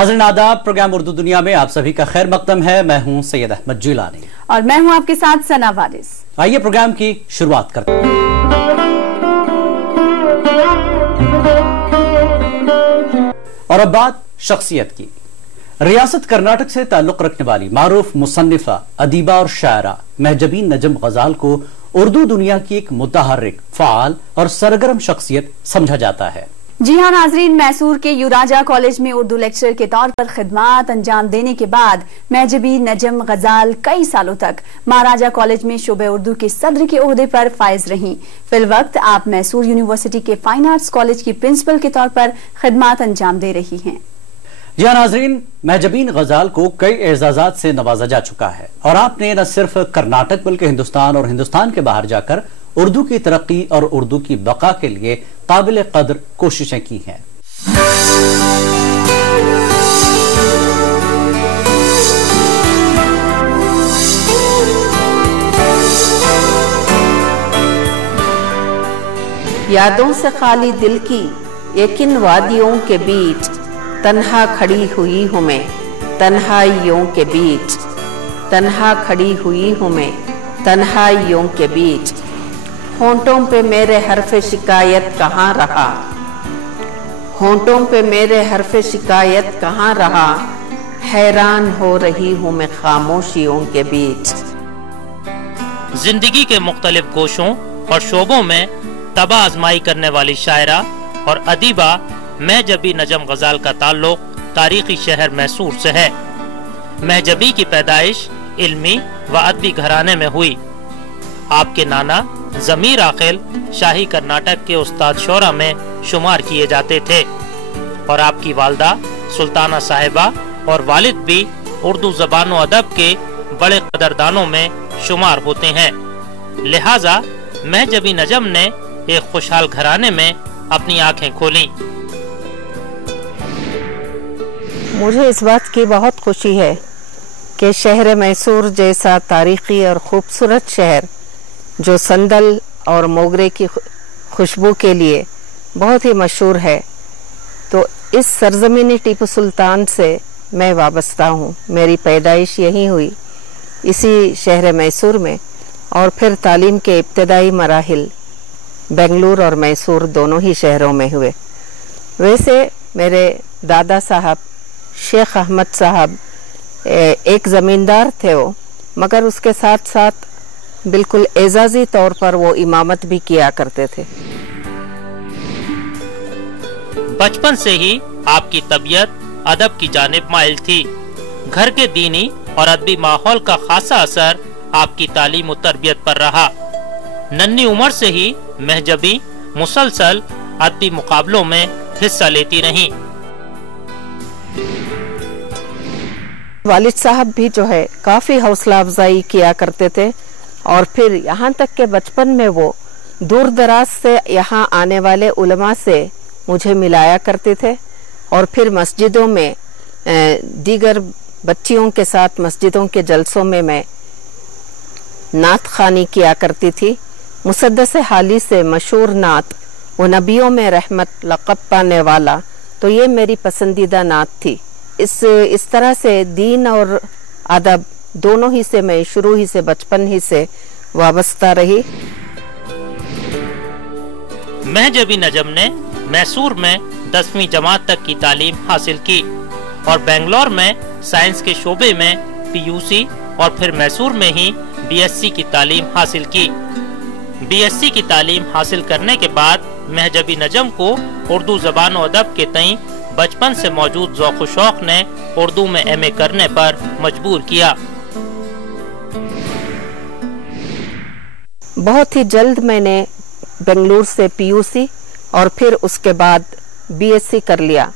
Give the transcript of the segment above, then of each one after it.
नाज़रीन आदाब, प्रोग्राम उर्दू दुनिया में आप सभी का खैर मकदम है। मैं हूं सैयद अहमद जिलानी और मैं हूं आपके साथ सना वारिस। आइए प्रोग्राम की शुरुआत करते हैं। और अब बात शख्सियत की। रियासत कर्नाटक से ताल्लुक रखने वाली मारूफ मुसन्निफा, अदीबा और शायरा महजबीन नजम गजाल को उर्दू दुनिया की एक मुतहर्रिक, फाल और सरगर्म शख्सियत समझा जाता है। जी हाँ नाजरीन, मैसूर के युराजा कॉलेज में उर्दू लेक्चरर के तौर पर खिदमात अंजाम देने के बाद महजबीन नजम गजाल कई सालों तक महाराजा कॉलेज में शोबे उर्दू के सदर के ओहदे पर फाइज रहीं। फिल वक्त आप मैसूर यूनिवर्सिटी के फाइन आर्ट्स कॉलेज की प्रिंसिपल के तौर पर खिदमात अंजाम दे रही हैं। जी हाँ नाजरीन, महजबीन गजाल को कई एजाजात से नवाजा जा चुका है और आपने न सिर्फ कर्नाटक बल्कि हिंदुस्तान और हिंदुस्तान के बाहर जाकर उर्दू की तरक्की और उर्दू की बका के लिए काबिल कदर कोशिशें की हैं। यादों से खाली दिल की यकीन वादियों के बीच तन्हा खड़ी हुई हूँ मैं, तन्हाइयों के बीच तन्हा खड़ी हुई हूँ मैं, तन्हाइयों के बीच। होंठों पे मेरे हरफ़े शिकायत कहाँ रहा, होंठों पे मेरे हरफ़े शिकायत कहाँ रहा, हैरान हो रही हूँ मैं खामोशियों के बीच। जिंदगी के मुख्तलिफ गोशों और शोबों में तबा आजमाई करने वाली शायरा और अदीबा महजबी नजम गजाल का ताल्लुक तारीखी शहर मैसूर से है। महजबी की पैदाइश इल्मी व अदबी घराने में हुई। आपके नाना ज़मीर आकिल शाही कर्नाटक के उस्ताद शोरा में शुमार किए जाते थे और आपकी वालदा सुल्ताना साहिबा और वालिद भी उर्दू ज़बान व अदब के बड़े कदरदानों में शुमार होते हैं। लिहाजा महजबी नजम ने एक खुशहाल घराने में अपनी आंखें खोली। मुझे इस बात की बहुत खुशी है कि शहर मैसूर जैसा तारीखी और खूबसूरत शहर जो संदल और मोगरे की खुशबू के लिए बहुत ही मशहूर है, तो इस सरजमीनी टीपू सुल्तान से मैं वाबस्ता हूँ। मेरी पैदाइश यहीं हुई, इसी शहर मैसूर में, और फिर तालीम के इब्तदाई मराहिल बेंगलुरु और मैसूर दोनों ही शहरों में हुए। वैसे मेरे दादा साहब शेख अहमद साहब एक ज़मींदार थे वो, मगर उसके साथ साथ बिल्कुल एजाजी तौर पर वो इमामत भी किया करते थे। बचपन से ही आपकी तबीयत अदब की जानिब माइल थी। घर के दीनी और अदबी माहौल का खासा असर आपकी तालीम और तरबियत पर रहा। नन्ही उम्र से ही महजबी मुसलसल अदबी मुकाबलों में हिस्सा लेती रहीं। वालिद साहब भी जो है काफी हौसला अफजाई किया करते थे और फिर यहाँ तक के बचपन में वो दूर दराज से यहाँ आने वाले उलमा से मुझे मिलाया करते थे और फिर मस्जिदों में दीगर बच्चियों के साथ मस्जिदों के जलसों में मैं नात खानी किया करती थी। मुसद्दस हाली से मशहूर नात वो नबियों में रहमत लक़ब पाने वाला, तो ये मेरी पसंदीदा नात थी। इस तरह से दीन और अदब दोनों ही से मैं शुरू ही से बचपन ही से वाबस्ता रही। महजबी नजम ने मैसूर में 10वीं जमात तक की तालीम हासिल की और बेंगलोर में साइंस के शोबे में पीयूसी और फिर मैसूर में ही बीएससी की तालीम हासिल की। बीएससी की तालीम हासिल करने के बाद महजबी नजम को उर्दू ज़बान और अदब के तई बचपन से मौजूद ज़ौक़ शौक़ ने उर्दू में एमए करने पर मजबूर किया। बहुत ही जल्द मैंने बेंगलुरु से पीयूसी और फिर उसके बाद बीएससी कर लिया।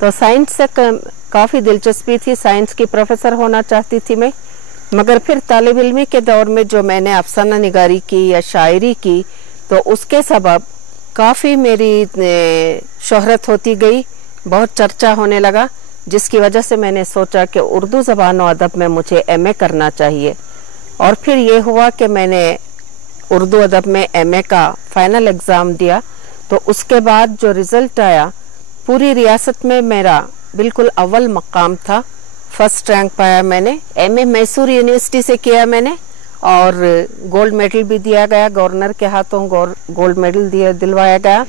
तो साइंस से काफ़ी दिलचस्पी थी, साइंस की प्रोफेसर होना चाहती थी मैं, मगर फिर तालिब इल्मी के दौर में जो मैंने अफसाना निगारी की या शायरी की, तो उसके सबब काफ़ी मेरी शोहरत होती गई, बहुत चर्चा होने लगा, जिसकी वजह से मैंने सोचा कि उर्दू ज़बान और अदब में मुझे एमए करना चाहिए। और फिर ये हुआ कि मैंने उर्दू अदब में एमए का फाइनल एग्ज़ाम दिया। तो उसके बाद जो रिज़ल्ट आया, पूरी रियासत में मेरा बिल्कुल अव्वल मकाम था, फर्स्ट रैंक पाया मैंने। एमए मैसूर यूनिवर्सिटी से किया मैंने और गोल्ड मेडल भी दिया गया, गवर्नर के हाथों गोल्ड मेडल दिलवाया गया।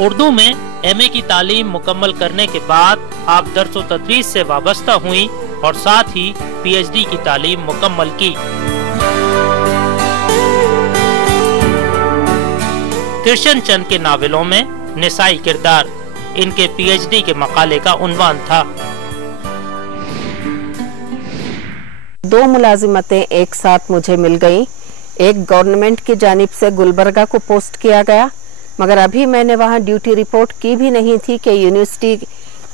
उर्दू में एमए की तालीम मुकम्मल करने के बाद आप दर्स तदरीस से वाबस्ता हुई और साथ ही पीएचडी की तालीम मुकम्मल की। कृष्ण चंद के नावलों में निसाई किरदार इनके पीएचडी के मकाले का उन्वान था। 2 मुलाजिमतें एक साथ मुझे मिल गईं। एक गवर्नमेंट की जानिब से गुलबर्गा को पोस्ट किया गया, मगर अभी मैंने वहां ड्यूटी रिपोर्ट की भी नहीं थी कि यूनिवर्सिटी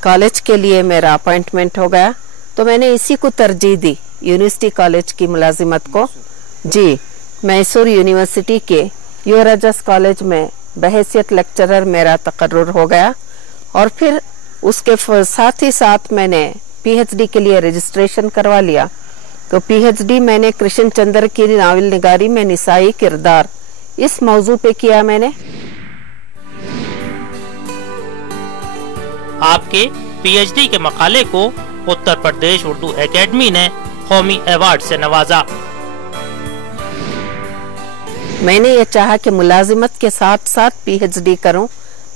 कॉलेज के लिए मेरा अपॉइंटमेंट हो गया, तो मैंने इसी को तरजीह दी, यूनिवर्सिटी कॉलेज की मुलाजिमत को। जी, मैसूर यूनिवर्सिटी के यूरजस कॉलेज में बहैसियत लेक्चरर मेरा तकर्रुर हो गया और फिर उसके साथ ही साथ मैंने पीएचडी के लिए रजिस्ट्रेशन करवा लिया। तो पीएचडी मैंने कृष्ण चंद्र की नावल निगारी में निसाई किरदार इस मौजू पे किया मैंने। आपके पीएचडी के मकाले को उत्तर प्रदेश उर्दू एकेडमी ने कौमी अवार्ड से नवाजा। मैंने ये चाहा कि मुलाजिमत के साथ साथ पीएचडी करूं,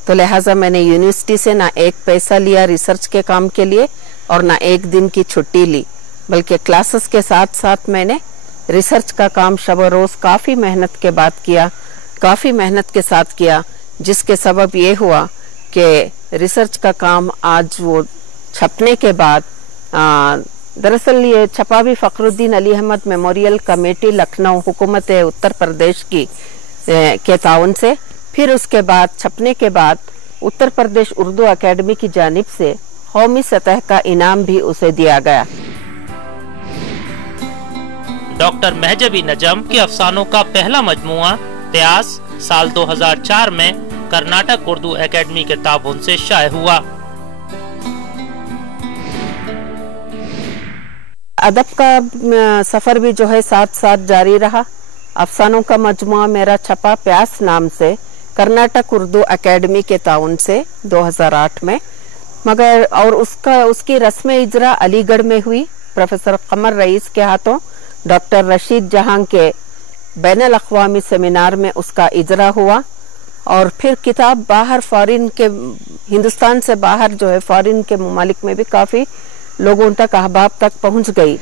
तो लिहाजा मैंने यूनिवर्सिटी से ना एक पैसा लिया रिसर्च के काम के लिए और ना एक दिन की छुट्टी ली, बल्कि क्लासेस के साथ साथ मैंने रिसर्च का काम शब रोज काफी मेहनत के बाद किया, काफी मेहनत के साथ किया, जिसके सबब ये हुआ कि रिसर्च का काम आज वो छपने के बाद दरअसल ये छपा भी फखरुद्दीन अली अहमद मेमोरियल कमेटी लखनऊ हुकूमत उत्तर प्रदेश की के ताउन से, फिर उसके बाद छपने के बाद उत्तर प्रदेश उर्दू एकेडमी की जानिब से कौमी सतह का इनाम भी उसे दिया गया। डॉक्टर महजबी नजम के अफसानों का पहला मजमुआ त्यास साल 2004 में कर्नाटक उर्दू एकेडमी के ताबून से शाये हुआ। अदब का सफर भी जो है साथ साथ जारी रहा। अफसानों का मजमुआ मेरा छपा प्यास नाम से कर्नाटक उर्दू एकेडमी के ताउन से 2008 में, मगर और उसकी रस्म इजरा अलीगढ़ में हुई प्रोफेसर कमर रईस के हाथों। डॉक्टर रशीद जहां के बैनुल अक़वामी सेमिनार में उसका इजरा हुआ और फिर किताब बाहर फॉरेन के हिंदुस्तान से बाहर जो है फॉरेन के मुमालिक में भी काफी लोगों तक अहबाब तक पहुंच गई।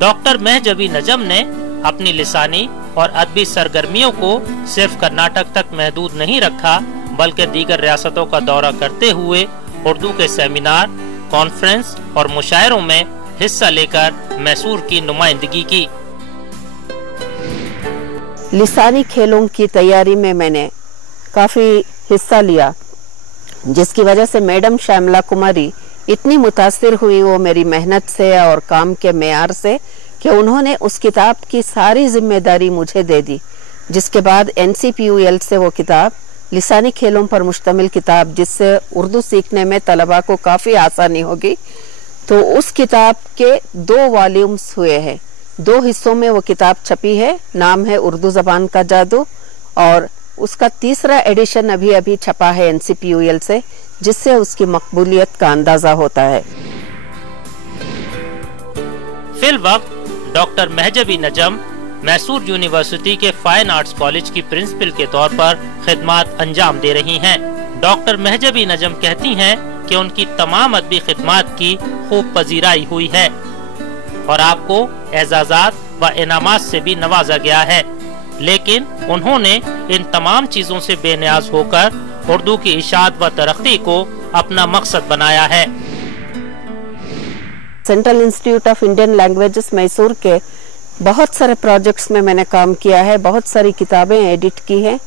डॉक्टर महजबी नजम ने अपनी लिसानी और अदबी सरगर्मियों को सिर्फ कर्नाटक तक महदूद नहीं रखा, बल्कि दीगर रियासतों का दौरा करते हुए उर्दू के सेमिनार, कॉन्फ्रेंस और मुशायरों में हिस्सा लेकर मैसूर की नुमाइंदगी की। लिसानी खेलों की तैयारी में मैंने काफी हिस्सा लिया, जिसकी वजह से मैडम श्यामला कुमारी इतनी मुतासिर हुई वो मेरी मेहनत से और काम के मेयार से कि उन्होंने उस किताब की सारी जिम्मेदारी मुझे दे दी। जिसके बाद NCPUL से वो किताब लिसानी खेलों पर मुश्तमिल किताब, जिससे उर्दू सीखने में तलबा को काफी आसानी होगी, तो उस किताब के 2 वॉल्यूम्स हुए हैं। 2 हिस्सों में वो किताब छपी है। नाम है उर्दू जबान का जादू और उसका 3रा एडिशन अभी अभी छपा है NCPUL से, जिससे उसकी मकबूलियत का अंदाजा होता है। फिल वक्त डॉक्टर महजबी नजम मैसूर यूनिवर्सिटी के फाइन आर्ट्स कॉलेज की प्रिंसिपल के तौर पर खिदमात अंजाम दे रही हैं। डॉक्टर महजबी नजम कहती हैं कि उनकी तमाम अदबी खिदमात की खूब पजीराई हुई है और आपको एजाजात व इनामात से भी नवाजा गया है, लेकिन उन्होंने इन तमाम चीजों से बेनियाज होकर उर्दू की इशाअत व तरक्की को अपना मकसद बनाया है। Central institute of Indian languages Mysore के बहुत सारे प्रोजेक्ट्स में मैंने काम किया है, बहुत सारी किताबें एडिट की हैं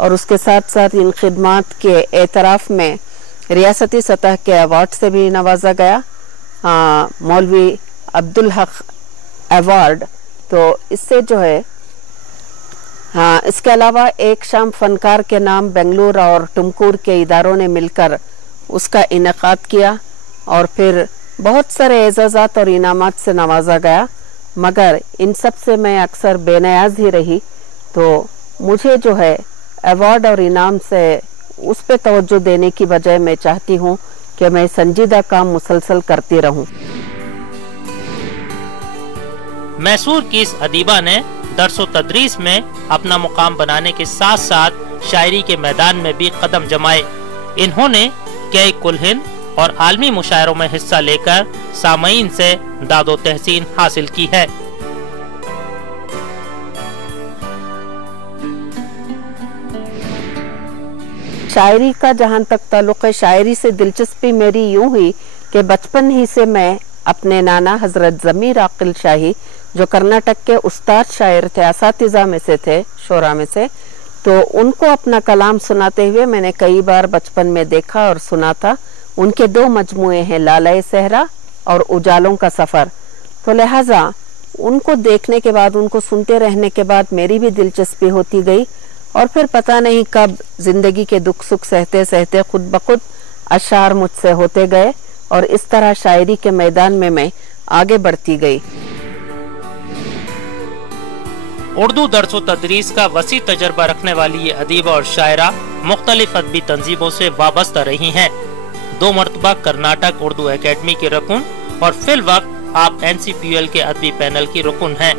और उसके साथ साथ इन खिदमात के एतराफ में रियासती सतह के अवार्ड से भी नवाजा गया, मौलवी अब्दुल हक अवार्ड। तो इससे जो है इसके अलावा एक शाम फनकार के नाम बेंगलुरु और टुमकुर के इदारों ने मिलकर उसका इनेकाद किया और फिर बहुत सारे एजाजात और इनामात से नवाजा गया, मगर इन सब से मैं अक्सर बेनियाज ही रही। तो मुझे जो है अवार्ड और इनाम से उस पे तवज्जो देने की बजाय मैं चाहती हूँ कि मैं संजीदा काम मुसलसल करती रहूं। मैसूर की इस अदीबा ने दरसो तदरीस में अपना मुकाम बनाने के साथ साथ शायरी के मैदान में भी कदम जमाए। इन्होंने कई कुलहिंद और आलमी मुशायरों में हिस्सा लेकर सामईन से दादो तहसीन हासिल की है। शायरी का जहाँ तक ताल्लुक है, शायरी से दिलचस्पी मेरी यूं हुई कि बचपन ही से मैं अपने नाना हजरत ज़मीर आकिल शाही, जो कर्नाटक के उस्ताद शायर थे, असातिज़ा में से थे, शोरा में से, तो उनको अपना कलाम सुनाते हुए मैंने कई बार बचपन में देखा और सुना था। उनके 2 मजमुए हैं, लाले सहरा और उजालों का सफ़र। तो लिहाजा उनको देखने के बाद, उनको सुनते रहने के बाद मेरी भी दिलचस्पी होती गई और फिर पता नहीं कब जिंदगी के दुख सुख सहते सहते खुद ब खुद अशार मुझसे होते गए और इस तरह शायरी के मैदान में मैं आगे बढ़ती गई। उर्दू दरसो तदरीस का वसी तजर्बा रखने वाली ये अदीबा और शायरा मुख्तलिफ अदबी तंजीमों से वाबस्ता रही हैं। 2 मरतबा कर्नाटक उर्दू एकेडमी के रुकन और फिल वक्त आप NCPL के अदबी पैनल की रुकन हैं।